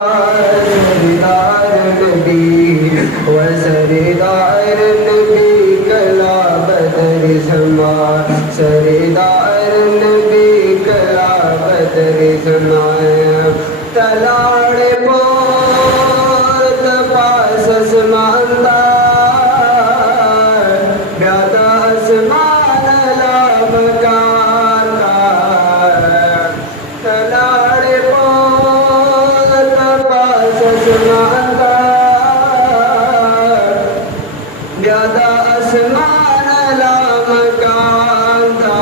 सरदार नबी व सरदार नबी कला बदर समा सरदार नबी कला बदर समाया तलाड़े पोत पास असमानदार ब्यादा असमान ला मकाना तलाड़े ज्यादा आसमान ला मकान था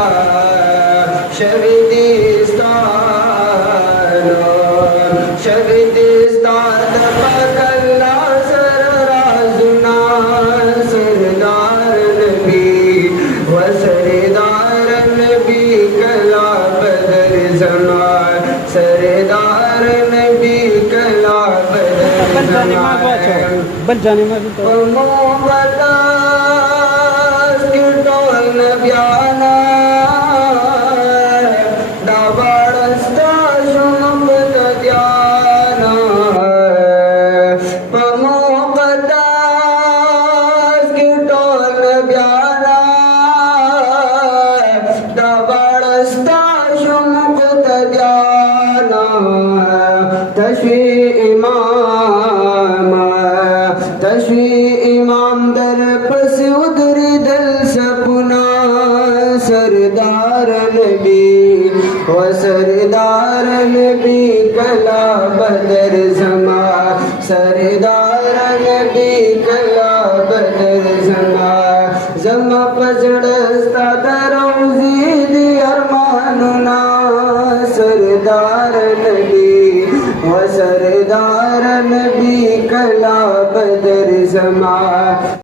शहीदिस्तान पकल्ला सर राजुना सरदार नबी व सरदार नबी कला बदर जमान सरदार नबी कला बंजाने में भी तो नब्याना दाबाड़स्ता शुभ त्याना पमोबदास किटोल नब्याना दाबाड़स्ता शुभ त्याना तशवी इमाम दर पस उधर दल सपना सरदार नबी व सरदार नबी कला बदर जमा सरदार नबी कला बदर जमा पजड़स्ता दरौजी दी अरमानुना सरदार नबी व सरदार नबी कला बदर जमा।